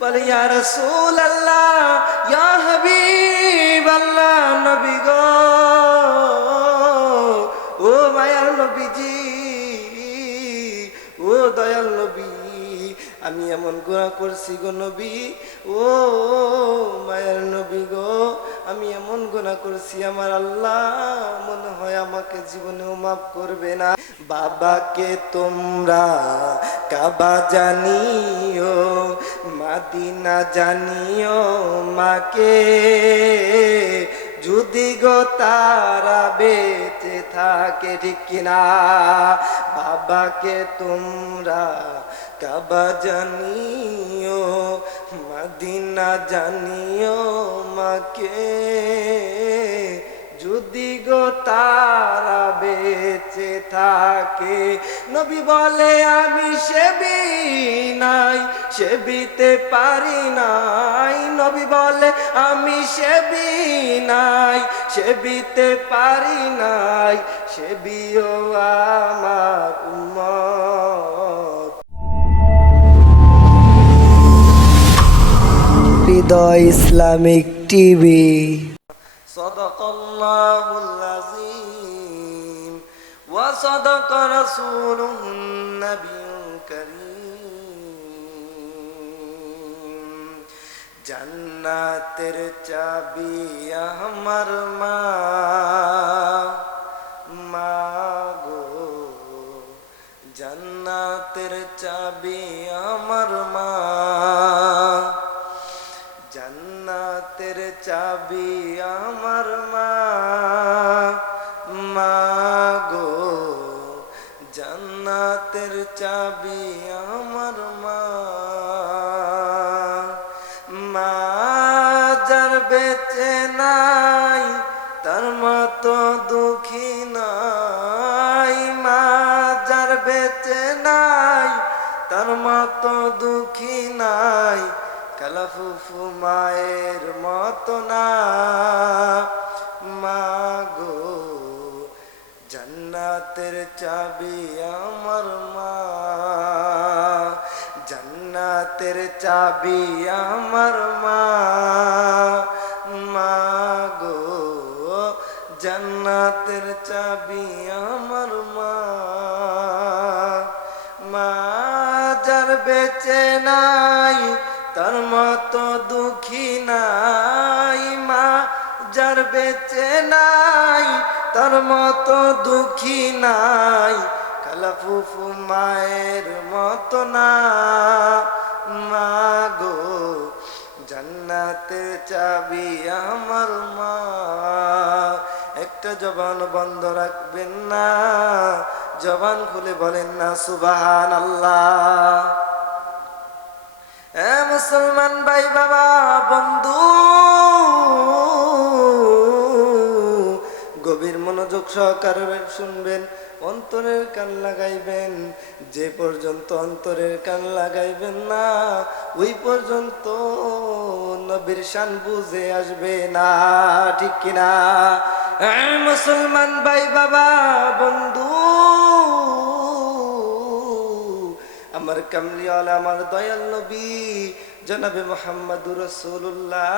বলে, ইয়া রাসূল আল্লাহ ইয়া হাবিব আল্লাহ নবী গো। ও মায়ার নবীজি, ও দয়াল নবী, আমি এমন গুণা করছি গো নবী। ও মায়ার নবী গো, আমি এমন গুণা করছি, আমার আল্লাহ মনে হয় আমাকে জীবনেও মাফ করবে না। বাবাকে তোমরা কাবা জানিও, মাদিনা জানিও মাকে। যদি গো তারা বেঁচে থাকে ঠিক কিনা, বাবাকে তোমরা কাবা জানিও, মাদিনা জানিও মাকে। যদি গো তারা বেঁচে থাকে, নবী বলে, আমি সেবি নাই, সেবিতে পারি নাই। নবী বলে, আমি সেবি নাই, সেবিতে পারি নাই, সেবিও আমার উম্মত। হৃদয় ইসলামিক টিভি صدق الله العظيم وصدق رسوله النبي الكريم জান্নাতের চাবি আমার মা মা গো জান্নাতের চাবি আমার মা আমার মা মা গো জান্নাতের চাবি কালাফুফু মায়ের মতো না। মা গো জান্নাতের চাবি আমার মা। জান্নাতের চাবি আমার মা। মা গো জান্নাতের চাবি আমার মা। মা যার বেঁচে নাই তার মতো দুঃখী নাই মা, যার বেঁচে নাই, তার মতো দুঃখী নাই। কালাফুফু মায়ের মতো না। মা গো জান্নাতে চাবি আমার মা। একটা জবান বন্ধ রাখবেন না। জবান খুলে বলেন না সুবাহান আল্লাহ মুসলমান ভাই বাবা, বন্ধু, গভীর মনোযোগ সহকারে শুনবেন, অন্তরের কান লাগাইবেন, যে পর্যন্ত অন্তরের কান লাগাইবেন না, ওই পর্যন্ত নবীর শান বুঝে আসবে না, ঠিক কিনা? মুসলমান ভাই বাবা আমার কামলিওয়ালা, আমার দয়াল নবী, জনাবে মোহাম্মদুর রসুল্লাহ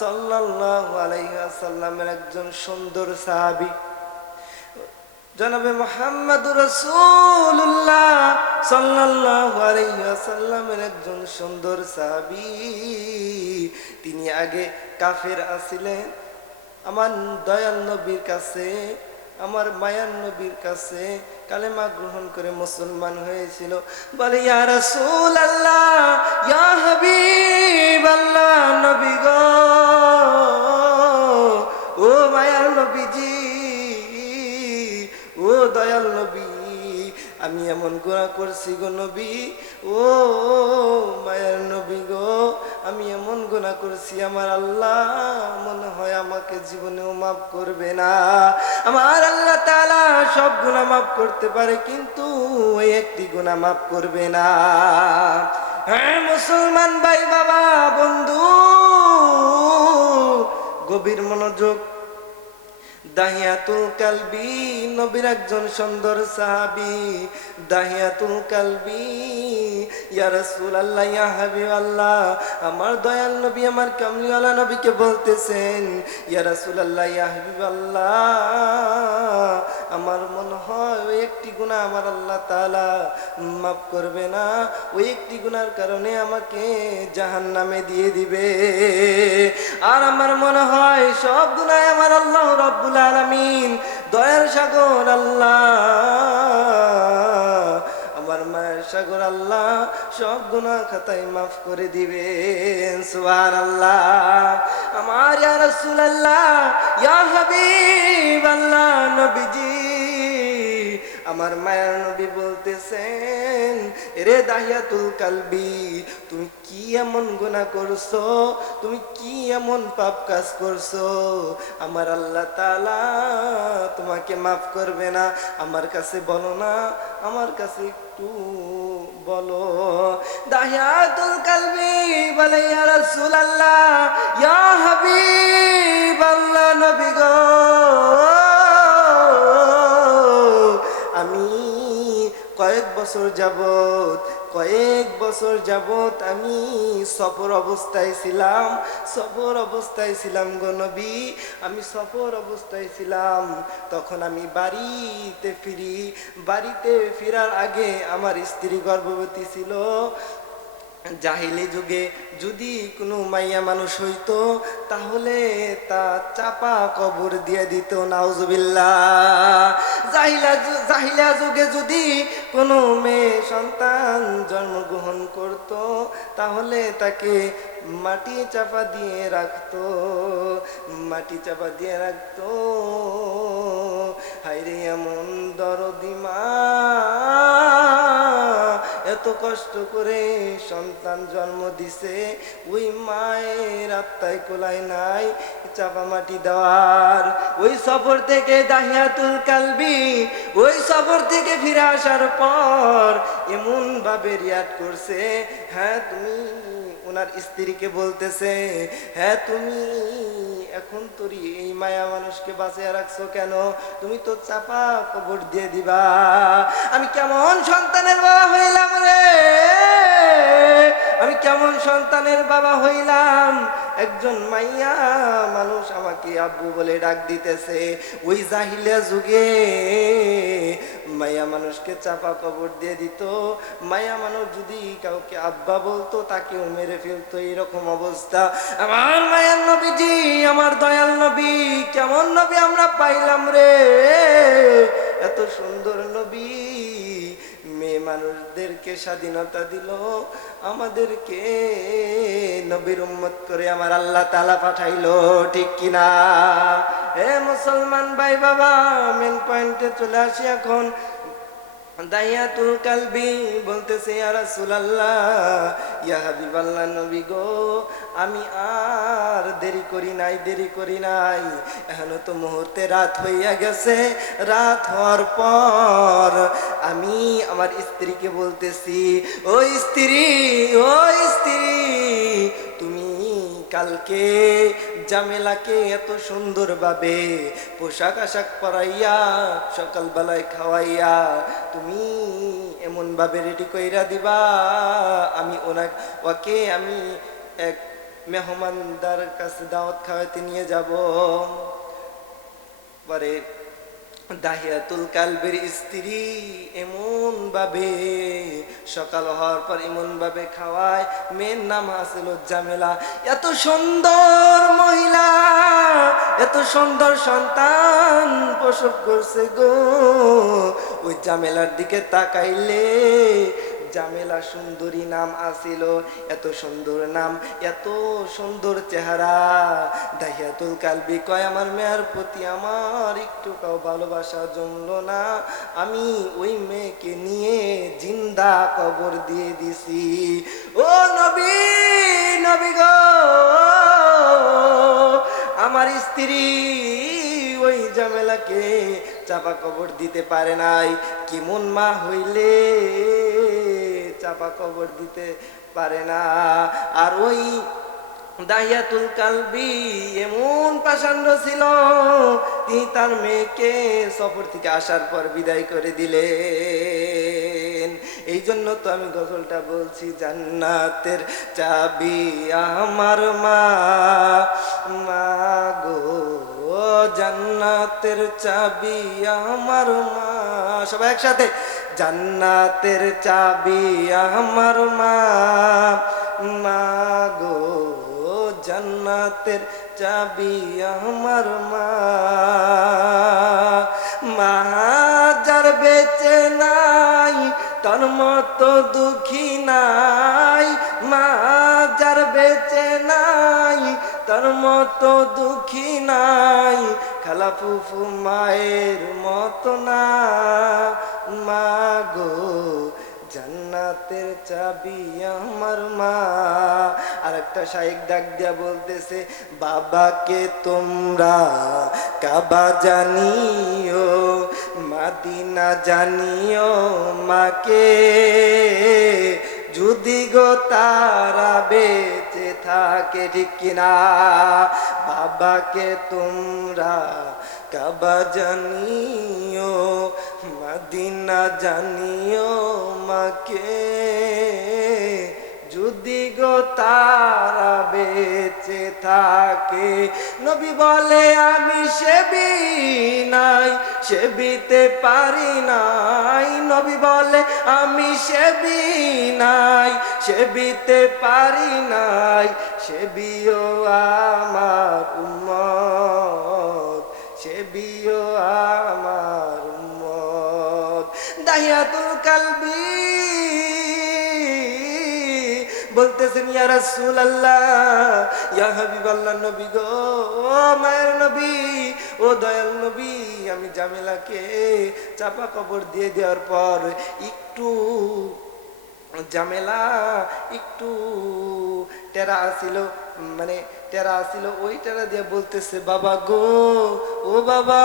সাল্লাহ আলাইসাল্লামের একজন সুন্দর সাহাবি। জনাবে মোহাম্মদুর রসুল্লাহ সাল্লাহ আলাইসাল্লামের একজন সুন্দর সাহাবি। তিনি আগে কাফের আসিলেন আমার দয়াল নবীর কাছে আমার মায়ার নবীর কাছে কালেমা গ্রহণ করে মুসলমান হয়েছিল। বলে, ইয়া রাসূল আল্লাহ ইয়া হাবিব আল্লাহ নবী গো, ও মায়ার নবীজি আমি এমন গুণা করছি গো নবী, ও মায়ের নবী গো, আমি এমন গুণা করছি, আমার আল্লাহ মনে হয় আমাকে জীবনেও মাফ করবে না। আমার আল্লাহ তালা সব গুণা মাফ করতে পারে, কিন্তু ওই একটি গুণা মাফ করবে না। হ্যাঁ মুসলমান ভাই বাবা বন্ধু, গভীর মনোযোগ আমার দয়াল নবী, আমার কামলিওয়ালা নবীকে বলতেছেন আমার মনে হয় ওই একটি গুনাহ আমার আল্লাহ তাআলা মাফ করবে না, ওই একটি গুনার কারণে আমাকে জাহান্নামে দিয়ে দিবে। আর আমার মনে হয় সব গুনায় আমার আল্লাহ রব্বুল আলামিন, দয়ার সাগর আল্লাহ, আমার মায়ের সাগর আল্লাহ, সব গুণা খাতায় মাফ করে দিবে সুহার আল্লাহ আমার ইয়া রাসূলুল্লাহ, ইয়া হাবিব আল্লাহ, নবীজি আমার মায়ের নবী বলতেছেন রে দাহিয়াতুল কালবি, তুমি কি এমন গুনাহ করছ? তুমি কি এমন পাপ কাজ করছ? আমার আল্লাহ তাআলা তোমাকে মাফ করবে না, আমার কাছে বলো না, আমার কাছে একটু বলো। দাহিয়াতুল কালবি বলে, ইয়া রাসূলুল্লাহ, ইয়া হাবিব আল্লাহ নবী গো। বছর যাবত কয়েক বছর যাবত আমি সফর অবস্থায় ছিলাম, সফর অবস্থায় ছিলাম গো নবী, আমি সফর অবস্থায় ছিলাম। তখন আমি বাড়িতে ফিরি, বাড়িতে ফিরার আগে আমার স্ত্রী গর্ভবতী ছিল। জাহিলি যুগে যদি কোনো মাইয়া মানুষ হইতো, তাহলে তা চাপা কবর দিয়ে দিত নাউজুবিল্লা জাহিলা জাহিলা যুগে যদি কোনো মেয়ে সন্তান জন্মগ্রহণ করত, তাহলে তাকে মাটি চাপা দিয়ে রাখত, মাটি চাপা দিয়ে রাখত। হাইরে এমন দরদি মা এত কষ্ট করে সন্তান জন্ম দিছে, ওই মায়ের আত্মায় কোলায় নাই, চাপা মাটি দেওয়ার। ওই সফর থেকে দাহিয়াতুল কালবি, ওই সফর থেকে ফিরে আসার পর এমন ভাবে রিয়াদ করছে হ্যাঁ তুমি ওনার স্ত্রীকে বলতেছে হ্যাঁ তুমি এখন তোরই এই মায়া মানুষকে বাঁচিয়ে রাখছো কেন? তুমি তো চাপা কবর দিয়ে দিবা। আমি কেমন সন্তানের বাবা হইলাম রে? আমি কেমন সন্তানের বাবা হইলাম? একজন মাইয়া মানুষ আমাকে আব্বু বলে ডাক দিতেছে। ওই জাহিলিয়া যুগে মায়া মানুষকে চাপা কবর দিয়ে দিত। মায়া মানুষ যদি কাউকে আব্বা বলতো, তাকেও মেরে ফেলতো এরকম অবস্থা। আমার মায়ার নবীজি, আমার দয়াল নবী, কেমন নবী আমরা পাইলাম রে? এত সুন্দর নবী। মানুষদেরকে স্বাধীনতা দিল। আমাদেরকে নবীর উম্মত করে আমার আল্লাহ তালা পাঠাইলো, ঠিক কিনা? হে মুসলমান ভাই বাবা মেন পয়েন্টে চলে আসি এখন। দাইয়াতুল কালবি বলতেছে রাসূলুল্লাহ, ইয়া হাবিবাল্লাহ নবী গো, আমি আর দেরি করি নাই, দেরি করি নাই। এখনও তো মুহূর্তে রাত হইয়া গেছে। রাত হওয়ার পর আমি আমার স্ত্রীকে বলতেছি, ও স্ত্রী ও স্ত্রী, তুমি কালকে জামেলাকে এত সুন্দরভাবে পোশাক আশাক পরাইয়া সকালবেলায় খাওয়াইয়া তুমি এমনভাবে রেডি কইরা দিবা? আমি ওনা ওকে আমি এক মেহমানদার কাছে দাওয়াত খাওয়াতে নিয়ে যাব। পরে দাহিয়াতুল কালবের স্ত্রী এমন ভাবে, সকাল হওয়ার পর এমন ভাবে খাওয়ায়, মেয়ের নাম আসিল জামেলা এত সুন্দর মহিলা, এত সুন্দর সন্তান প্রসব করছে গো। ওই জামেলার দিকে তাকাইলে জামেলা সুন্দরী নাম আসিল এত সুন্দর নাম, এত সুন্দর চেহারা। দাহিয়াতুল কালবি কয়, আমার মেয়ের প্রতি আমার একটু কাউ ভালোবাসা জমলো না। আমি ওই মেয়েকে নিয়ে জিন্দা কবর দিয়ে দিছি। ও নবী নবী আমার স্ত্রী ওই জামেলাকে চাপা কবর দিতে পারে নাই। কেমন মা হইলে চাপা কবর দিতে পারে না। আর ওই দাহিয়াতুল কালবি এমন ছিল, তিনি তার মেয়েকে সফর থেকে আসার পর বিদায় করে এই জন্য তো আমি গজলটা বলছি, জান্নাতের চাবি আমার মা। মা গো, জান্নাতের চাবি আমার মা। সবাই একসাথে জান্নাতের চাবি আমার মা। মা গো, জান্নাতের চাবি আমার মা। মা যার বেঁচে নাই, তার মতো দুঃখী নাই। মা যার বেঁচে নাই, তার মতো দুঃখী নাই। খালা ফুফু মায়ের মতো না। মা গো জান্নাতের চাবি আমার মা। আর একটা শাইক ডাক দিয়া বলতেছে, বাবাকে তোমরা কাবা জানিও, মাদিনা জানিও মাকে। যদি গো তারা বেঁচে থাকে ঠিক কিনা, বাবাকে তোমরা কাবা জানিও মাদিনা জানিও মাকে, যদি গো তারা বেঁচে থাকে। নবী বলে, আমি সেবি নাই, সেবিতে পারি নাই। নবী বলে, আমি সেবি নাই, সেবিতে পারি নাই। সেবিও আমার উম্মত, সেবিও আমার দাহিয়াতুল কালবি। বলতেছেন, ইয়া রাসূল আল্লাহ ইয়া নবী গো, মায়ের নবী, ও দয়াল নবী, আমি জামেলাকে চাপা কবর দিয়ে দেওয়ার পর একটু জামেলা, একটু টেরা আসিল মানে টেরা আসিল ওই টেরা দিয়ে বলতেছে, বাবা গো, ও বাবা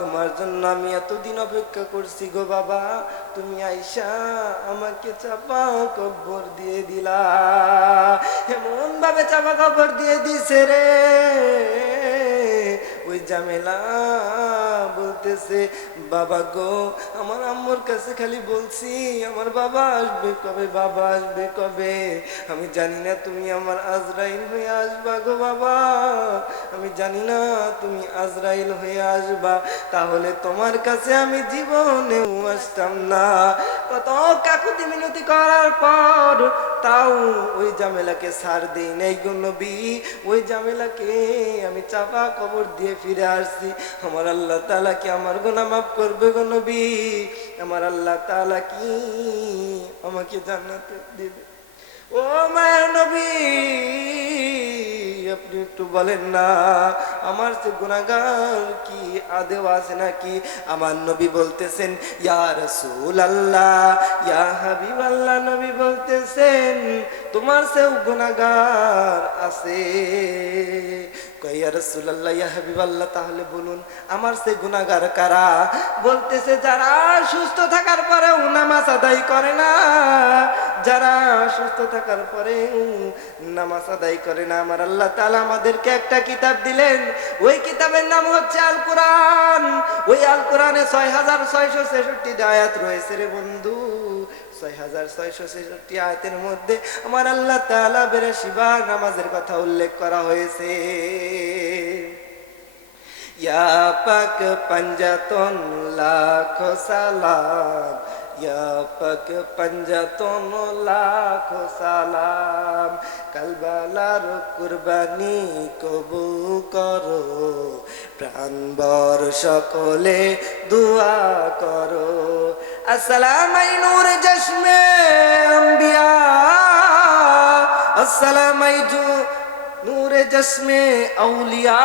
তোমার জন্য আমি এতদিন অপেক্ষা করছি গো বাবা। তুমি আইসা আমাকে চাপা কব্বর দিয়ে দিলা। এমন ভাবে চাপা কব্বর দিয়ে দিছে রে। জামেলা বলতেছে, বাবা গো, আমার আম্মুর কাছে খালি বলছি, আমার বাবা আসবে কবে, বাবা আসবে কবে? আমি জানি না তুমি আমার আজরাইল হয়ে আসবা গো বাবা। আমি জানি না তুমি আজরাইল হয়ে আসবা। তাহলে তোমার কাছে আমি জীবনেও আসতাম না। কত কাকুতি মিনতি করার পর তাও ওই জামেলাকে সার দিই নাই নবী। ওই জামেলাকে আমি চাপা কবর দিয়ে ফিরে আসছি। আমার আল্লাহ তালা কি আমার গোনা মাফ করবে গো নবী? আমার আল্লাহ তালা কি আমাকে জান্নাতে দিবে? ও মায়ের নবী, আপনি একটু বলেন না। আমার সে গুণাগার কি আদেও আছে নাকি? আমার নবী বলতেছেন, ইয়া রাসূল আল্লাহ ইয়া হাবিব আল্লাহ নবী বলতেছেন, তোমার সেও গুণাগার আছে। ইয়া হাবিবাল্লাহ, তাহলে বলুন, আমার সে গুনাহগার কারা? বলতেছে, যারা সুস্থ থাকার পরে নামাজ আদায় করে না। যারা সুস্থ থাকার পরে নামাজ আদায় করে না। আমার আল্লাহ তাআলা আমাদেরকে একটা কিতাব দিলেন ওই কিতাবের নাম হচ্ছে আল কোরআন ওই আল কোরআনে ছয় হাজার ছয়শো ছেষট্টি আয়াত রয়েছে রে বন্ধু। লাখ সালাম, ইয়া পাক পঞ্জাতন লাখ সালাম, কালবালার কুরবানি কবু করো, প্রাণবর সকলে দোয়া করো। আসসালাম নূর জশ্মে আম্বিয়া। আসসালাম জু নূর জশ্মে আউলিয়া।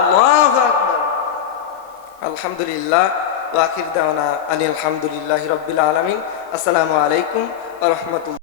আল্লাহু আলহামদুলিল্লাহ ওয়াকির দাওয়ানা আনিল আলহামদুলিল্লাহি রাব্বিল আলামিন। আসসালামু আলাইকুম ওয়া রাহমাতুল্লাহ।